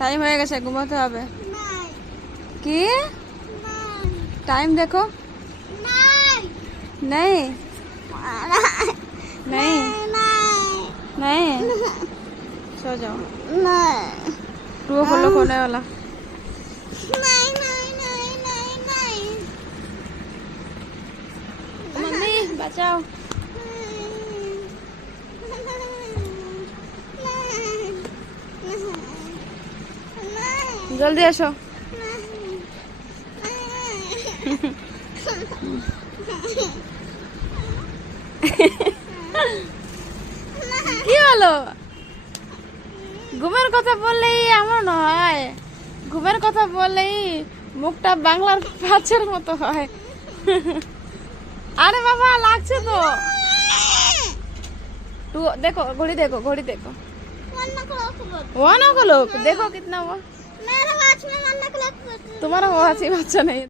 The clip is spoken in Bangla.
টাইম হয়ে গেছে, ঘুমাতে হবে। কি টাইম দেখো? नहीं नहीं नहीं सो जाओ। टू खोलो, खोने वाला। मम्मी बचाओ। जल्दी আসো। কি হলো? ঘুমের কথা বললেই এমন হয়, ঘুমের কথা বললেই মুখটা বাংলার পাঁচের মতো হয়। আরে বাবা লাগছে তো। देखो घड़ी, देखो घड़ी, देखो 1 o'clock। देखो कितना हुआ। तुम्हारा वॉच ही बच्चा नहीं।